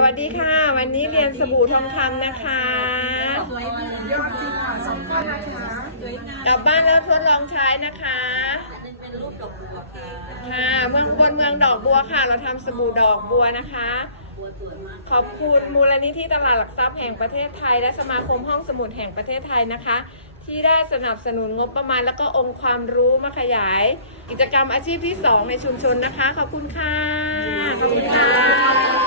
สวัสดีค่ะ วันนี้เรียนสบู่ทองคำนะคะสวยมากยอดจริงค่ะสองก้อนนะคะวยกลับบ้านแล้วทดลองใช้นะคะเป็นเป็นรูปดอกบัวค่ะค่ะเมืองบนเมืองดอกบัวค่ะ เราทำสบู่ดอกบัวนะคะ ขอบคุณมูลนิธิตลาดหลักทรัพย์แห่งประเทศไทย และสมาคมห้องสมุดแห่งประเทศไทยนะคะ ที่ได้สนับสนุนงบประมาณและก็องค์ความรู้มาขยาย กิจกรรมอาชีพที่ 2 ในชุมชนนะคะ ขอบคุณค่ะขอบคุณค่ะ